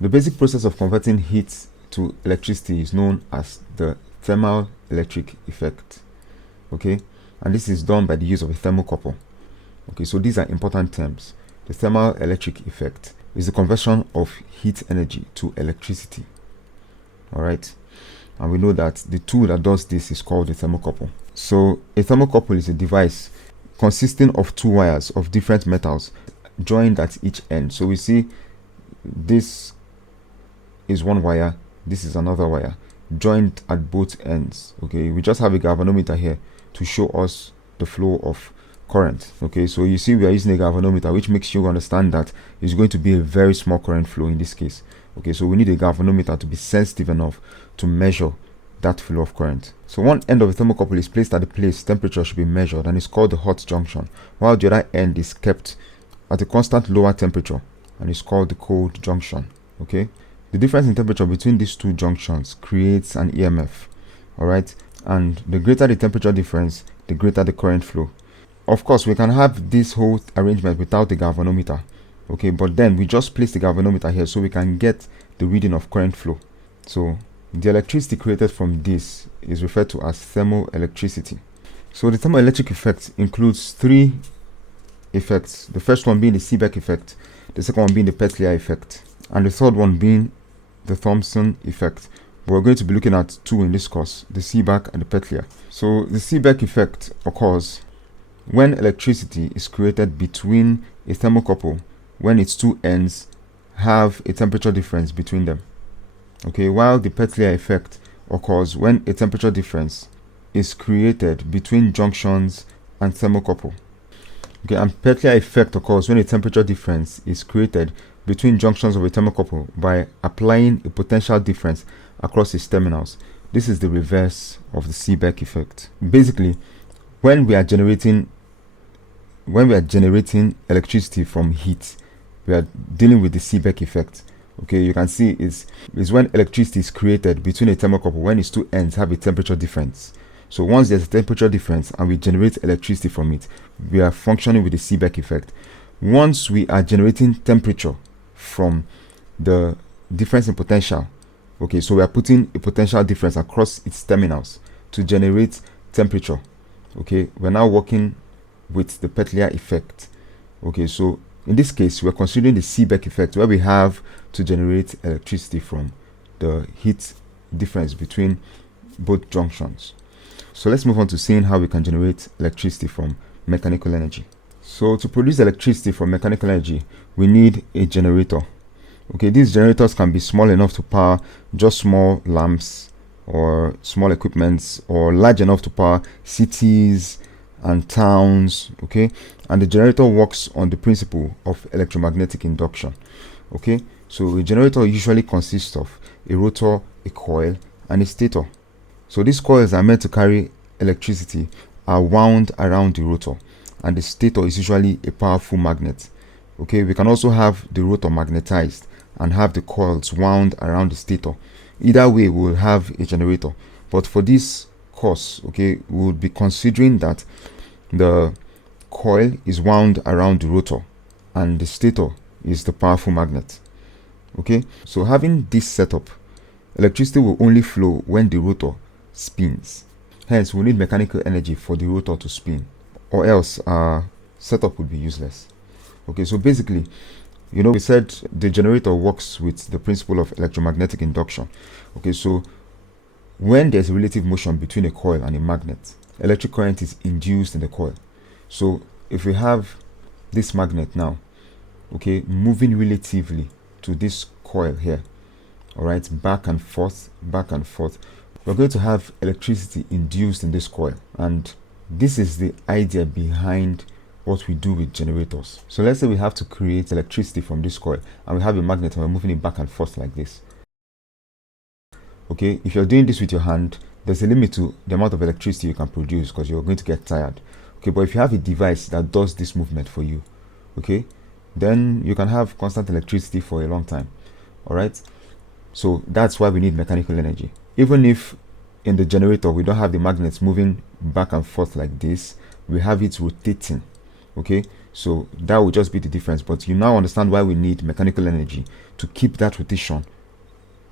The basic process of converting heat to electricity is known as the thermal electric effect. Okay, and this is done by the use of a thermocouple. Okay, so these are important terms. The thermal electric effect is the conversion of heat energy to electricity. All right, and we know that the tool that does this is called a thermocouple. So a thermocouple is a device consisting of two wires of different metals joined at each end. So we see this is one wire, this is another wire, joined at both ends. Okay, we just have a galvanometer here to show us the flow of current. Okay, so you see we are using a galvanometer, which makes you understand that it's going to be a very small current flow in this case. Okay, so we need a galvanometer to be sensitive enough to measure that flow of current. So one end of the thermocouple is placed at the place temperature should be measured, and it's called the hot junction, while the other end is kept at a constant lower temperature, and it's called the cold junction. Okay, the difference in temperature between these two junctions creates an EMF. All right, and the greater the temperature difference, the greater the current flow. Of course, we can have this whole arrangement without the galvanometer. Okay, but then we just place the galvanometer here so we can get the reading of current flow. So the electricity created from this is referred to as thermoelectricity. So the thermoelectric effect includes three effects. The first one being the Seebeck effect, the second one being the Petlier effect, and the third one being the Thomson effect. But we're going to be looking at two in this course, the Seebeck and the Petlier. So the Seebeck effect occurs when electricity is created between a thermocouple when its two ends have a temperature difference between them. Okay, while the Petlier effect occurs when a temperature difference is created between junctions and thermocouple. Okay, and Petlier effect occurs when a temperature difference is created between junctions of a thermocouple by applying a potential difference across its terminals. This is the reverse of the Seebeck effect. Basically, when we are generating electricity from heat, we are dealing with the Seebeck effect. Okay, you can see is when electricity is created between a thermocouple when its two ends have a temperature difference. So once there's a temperature difference and we generate electricity from it, we are functioning with the Seebeck effect. Once we are generating temperature from the difference in potential, okay, so we are putting a potential difference across its terminals to generate temperature. Okay, we're now working with the Petlier effect. Okay, so in this case, we're considering the Seebeck effect, where we have to generate electricity from the heat difference between both junctions. So let's move on to seeing how we can generate electricity from mechanical energy. So to produce electricity from mechanical energy, we need a generator. Okay, these generators can be small enough to power just small lamps or small equipments, or large enough to power cities and towns. Okay, and the generator works on the principle of electromagnetic induction. Okay, so a generator usually consists of a rotor, a coil, and a stator. So these coils are meant to carry electricity, are wound around the rotor, and the stator is usually a powerful magnet. Okay, we can also have the rotor magnetized and have the coils wound around the stator. Either way, we'll have a generator. But for this course, okay, we'll be considering that the coil is wound around the rotor and the stator is the powerful magnet. Okay, so having this setup, electricity will only flow when the rotor spins. Hence, we need mechanical energy for the rotor to spin, or else our setup would be useless. Okay, so basically, you know, we said the generator works with the principle of electromagnetic induction. Okay, so when there's a relative motion between a coil and a magnet, electric current is induced in the coil. So if we have this magnet now, okay, moving relatively to this coil here, all right, back and forth, we're going to have electricity induced in this coil. And this is the idea behind what we do with generators. So let's say we have to create electricity from this coil, and we have a magnet and we're moving it back and forth like this. Okay, if you're doing this with your hand, there's a limit to the amount of electricity you can produce because you're going to get tired. Okay, but if you have a device that does this movement for you, okay, then you can have constant electricity for a long time. All right, so that's why we need mechanical energy. Even if in the generator we don't have the magnets moving back and forth like this, we have it rotating. Okay, So that will just be the difference. But you now understand why we need mechanical energy to keep that rotation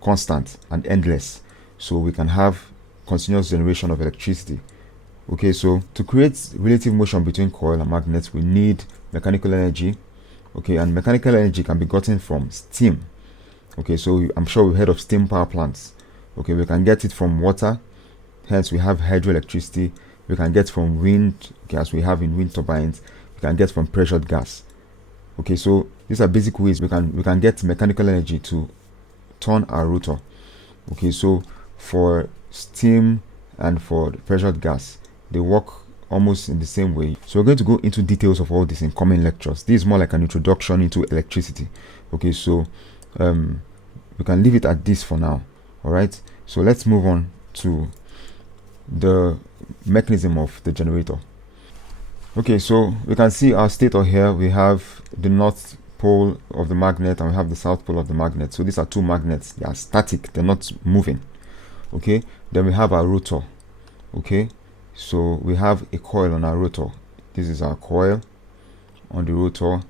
constant and endless, so we can have continuous generation of electricity. Okay, so to create relative motion between coil and magnets, we need mechanical energy. Okay, and mechanical energy can be gotten from steam. Okay, so I'm sure we've heard of steam power plants. Okay, we can get it from water, hence we have hydroelectricity. We can get from wind, okay, as we have in wind turbines. We can get from pressured gas. Okay, so these are basic ways we can get mechanical energy to turn our rotor. Okay, so for steam and for pressured gas, they work almost in the same way. So we're going to go into details of all this in coming lectures. This is more like an introduction into electricity. Okay, so we can leave it at this for now. All right, so let's move on to the mechanism of the generator. Okay, so we can see our stator here. We have the north pole of the magnet and we have the south pole of the magnet. So these are two magnets. They are static, they're not moving. Okay, then we have our rotor. Okay, so we have a coil on our rotor. This is our coil on the rotor,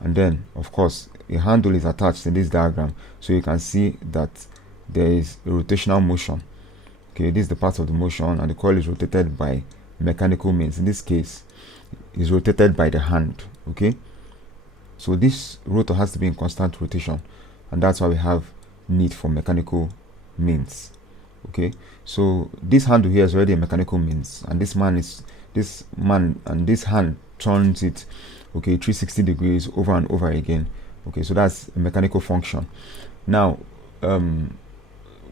and then of course a handle is attached in this diagram, so you can see that there is a rotational motion. Okay, this is the part of the motion, and the coil is rotated by mechanical means. In this case, is rotated by the hand. Okay, so this rotor has to be in constant rotation, and that's why we have need for mechanical means. Okay, so this handle here is already a mechanical means, and this hand turns it, okay, 360 degrees over and over again. Okay, so that's a mechanical function. Now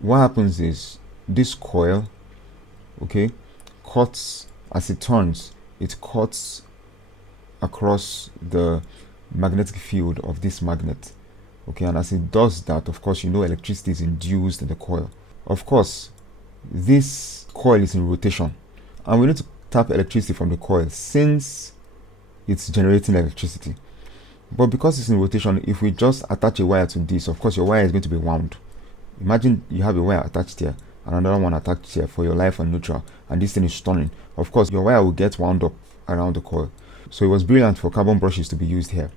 what happens is this coil, okay, cuts as it turns, it cuts across the magnetic field of this magnet. Okay, and as it does that, of course, you know, electricity is induced in the coil. Of course, this coil is in rotation, and we need to tap electricity from the coil since it's generating electricity. But because it's in rotation, if we just attach a wire to this, of course your wire is going to be wound. Imagine you have a wire attached here and another one attached here for your life and neutral, and this thing is turning. Of course your wire will get wound up around the coil. So it was brilliant for carbon brushes to be used here.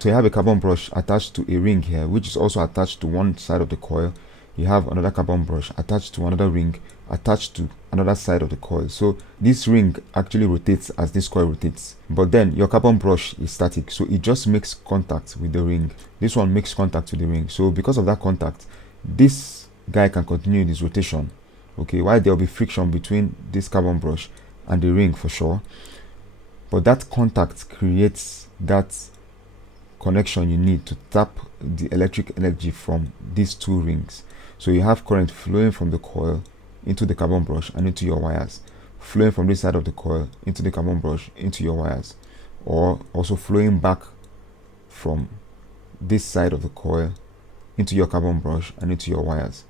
So you have a carbon brush attached to a ring here, which is also attached to one side of the coil. You have another carbon brush attached to another ring attached to another side of the coil. So this ring actually rotates as this coil rotates, but then your carbon brush is static, so it just makes contact with the ring. This one makes contact with the ring, so because of that contact, this guy can continue this rotation. Okay, while there will be friction between this carbon brush and the ring for sure, but that contact creates that connection you need to tap the electric energy from these two rings. So you have current flowing from the coil into the carbon brush and into your wires, flowing from this side of the coil into the carbon brush into your wires, or also flowing back from this side of the coil into your carbon brush and into your wires,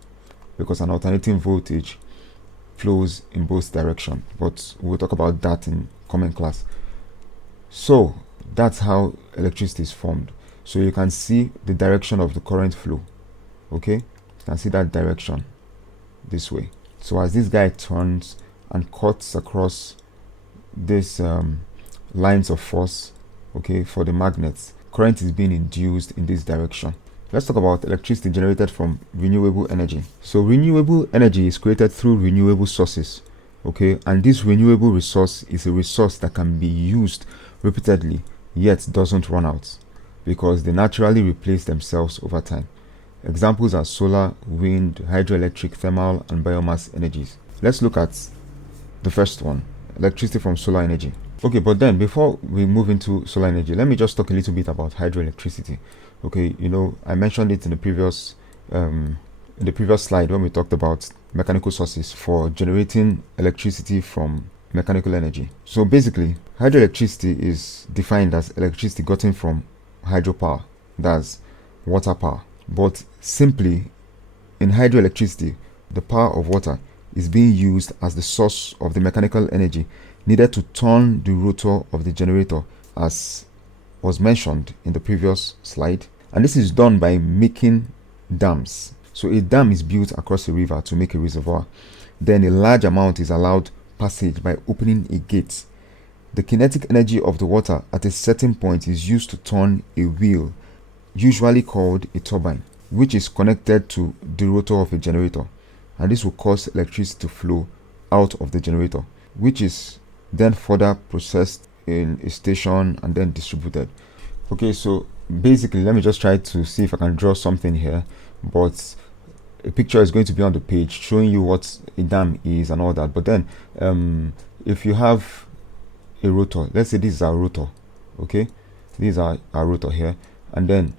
because an alternating voltage flows in both directions, but we'll talk about that in coming class. So that's how electricity is formed. So you can see the direction of the current flow. Okay, you can see that direction this way. So as this guy turns and cuts across this lines of force, okay, for the magnets, current is being induced in this direction. Let's talk about electricity generated from renewable energy. So renewable energy is created through renewable sources, okay, and this renewable resource is a resource that can be used repeatedly yet doesn't run out, because they naturally replace themselves over time. Examples are solar, wind, hydroelectric, thermal, and biomass energies. Let's look at the first one, electricity from solar energy. Okay, but then before we move into solar energy, let me just talk a little bit about hydroelectricity. Okay, you know, I mentioned it in the previous slide when we talked about mechanical sources for generating electricity from mechanical energy. So basically, hydroelectricity is defined as electricity gotten from hydropower, that's water power. But simply, in hydroelectricity, the power of water is being used as the source of the mechanical energy needed to turn the rotor of the generator, as was mentioned in the previous slide. And this is done by making dams. So a dam is built across a river to make a reservoir. Then a large amount is allowed passage by opening a gate. The kinetic energy of the water at a certain point is used to turn a wheel, usually called a turbine, which is connected to the rotor of a generator, and this will cause electricity to flow out of the generator, which is then further processed in a station and then distributed. Okay, so basically, let me just try to see if I can draw something here, but a picture is going to be on the page showing you what a dam is and all that. But then if you have a rotor, let's say this is our rotor, okay, this is our rotor here, and then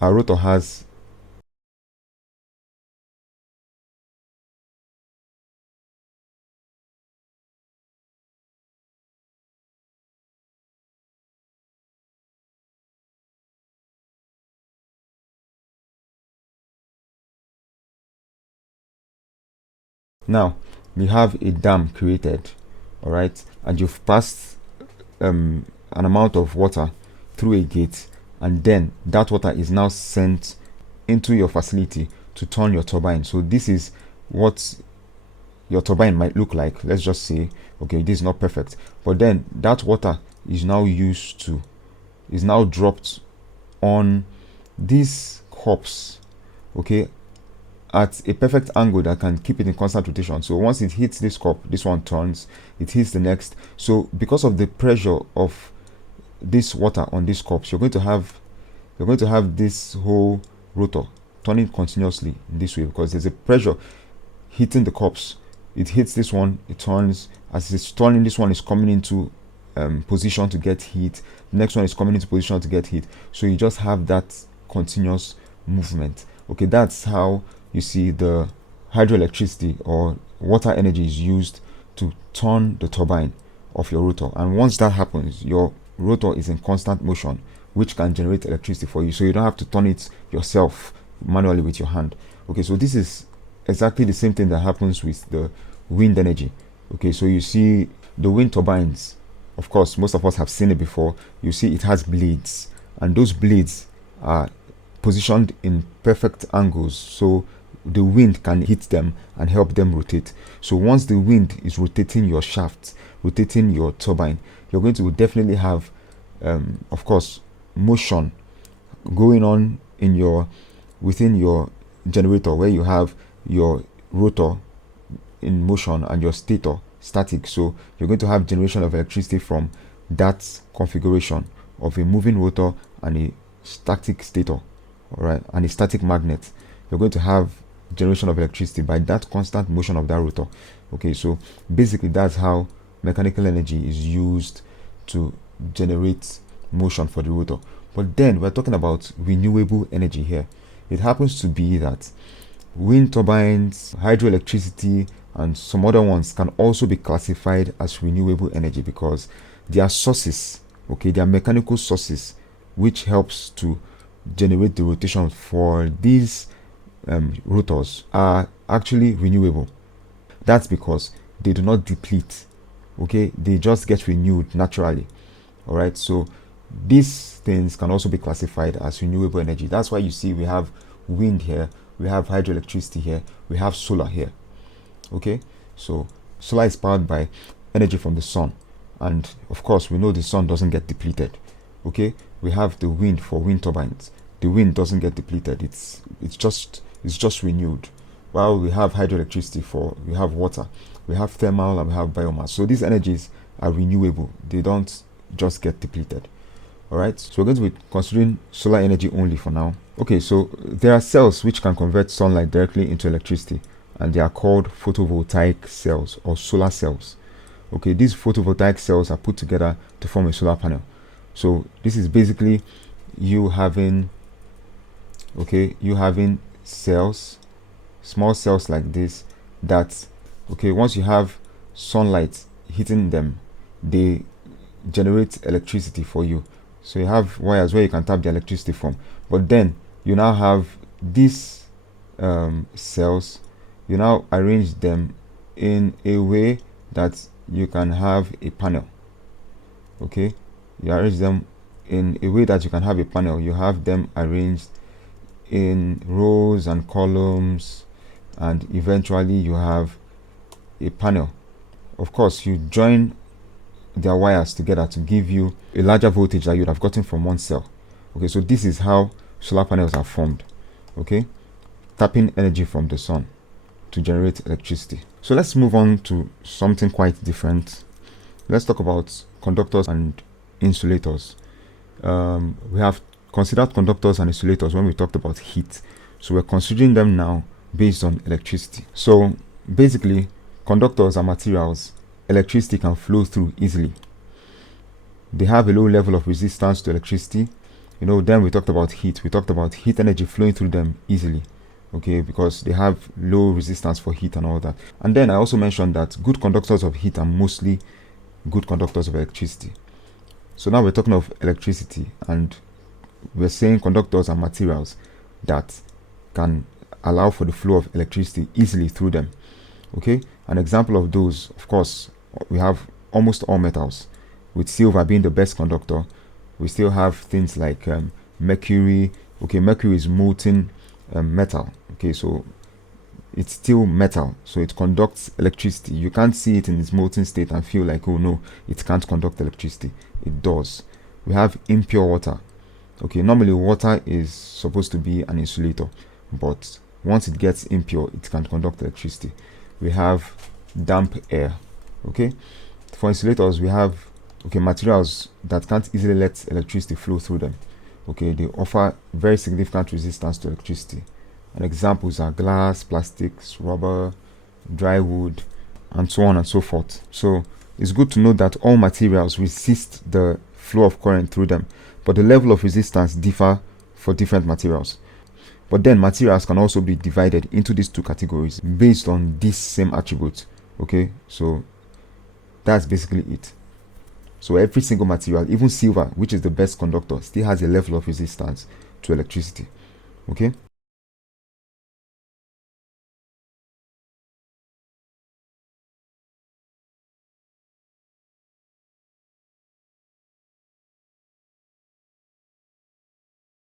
our rotor has now we have a dam created, all right, and you've passed an amount of water through a gate, and then that water is now sent into your facility to turn your turbine. So this is what your turbine might look like. Let's just say, okay, this is not perfect, but then that water is now dropped on these hubs, okay, at a perfect angle that can keep it in constant rotation. So once it hits this cup, this one turns, it hits the next. So because of the pressure of this water on these cups, you're going to have this whole rotor turning continuously in this way, because there's a pressure hitting the cups. It hits this one, it turns. As it's turning, this one is coming into position to get heat, the next one is coming into position to get heat. So you just have that continuous movement. Okay, that's how you see the hydroelectricity or water energy is used to turn the turbine of your rotor. And once that happens, your rotor is in constant motion, which can generate electricity for you, so you don't have to turn it yourself manually with your hand. Okay, so this is exactly the same thing that happens with the wind energy. Okay, so you see the wind turbines, of course most of us have seen it before. You see it has blades, and those blades are positioned in perfect angles so the wind can hit them and help them rotate. So once the wind is rotating your shaft, rotating your turbine, you're going to definitely have of course motion going on within your generator, where you have your rotor in motion and your stator static. So you're going to have generation of electricity from that configuration of a moving rotor and a static stator, all right, and a static magnet. You're going to have generation of electricity by that constant motion of that rotor. Okay, so basically that's how mechanical energy is used to generate motion for the rotor. But then we're talking about renewable energy here. It happens to be that wind turbines, hydroelectricity, and some other ones can also be classified as renewable energy because they are sources, okay, they are mechanical sources which helps to generate the rotation for these rotors are actually renewable. That's because they do not deplete, okay, they just get renewed naturally. All right, so these things can also be classified as renewable energy. That's why you see we have wind here, we have hydroelectricity here, we have solar here. Okay, so solar is powered by energy from the sun, and of course we know the sun doesn't get depleted. Okay, we have the wind for wind turbines. The wind doesn't get depleted, it's just renewed. While we have hydroelectricity, we have water, we have thermal, and we have biomass. So these energies are renewable, they don't just get depleted. All right, so we're going to be considering solar energy only for now. Okay, so there are cells which can convert sunlight directly into electricity, and they are called photovoltaic cells or solar cells. Okay, these photovoltaic cells are put together to form a solar panel. So this is basically you having cells, small cells like this, that okay, once you have sunlight hitting them, they generate electricity for you. So you have wires where you can tap the electricity from, but then you now have these cells, you now arrange them in a way that you can have a panel. Okay, you arrange them in a way that you can have a panel. You have them arranged in rows and columns, and eventually you have a panel. Of course, you join their wires together to give you a larger voltage that you'd have gotten from one cell. Okay, so this is how solar panels are formed. Okay, tapping energy from the sun to generate electricity. So let's move on to something quite different. Let's talk about conductors and insulators. We have considered conductors and insulators when we talked about heat, so we're considering them now based on electricity. So basically, conductors are materials electricity can flow through easily. They have a low level of resistance to electricity. Then we talked about heat. We talked about heat energy flowing through them easily, okay, because they have low resistance for heat and all that. And then I also mentioned that good conductors of heat are mostly good conductors of electricity. So now we're talking of electricity, and we're saying conductors are materials that can allow for the flow of electricity easily through them. Okay, an example of those, of course, we have almost all metals, with silver being the best conductor. We still have things like mercury. Okay, mercury is molten metal. Okay, so it's still metal, so it conducts electricity. You can't see it in its molten state and feel like, oh no, it can't conduct electricity. It does. We have impure water. Okay, normally water is supposed to be an insulator, but once it gets impure, it can conduct electricity. We have damp air. Okay, for insulators we have materials that can't easily let electricity flow through them. Okay, they offer very significant resistance to electricity, and examples are glass, plastics, rubber, dry wood, and so on and so forth. So it's good to know that all materials resist the flow of current through them, but the level of resistance differ for different materials. But then materials can also be divided into these two categories based on this same attribute. Okay, so that's basically it. So every single material, even silver, which is the best conductor, still has a level of resistance to electricity. Okay,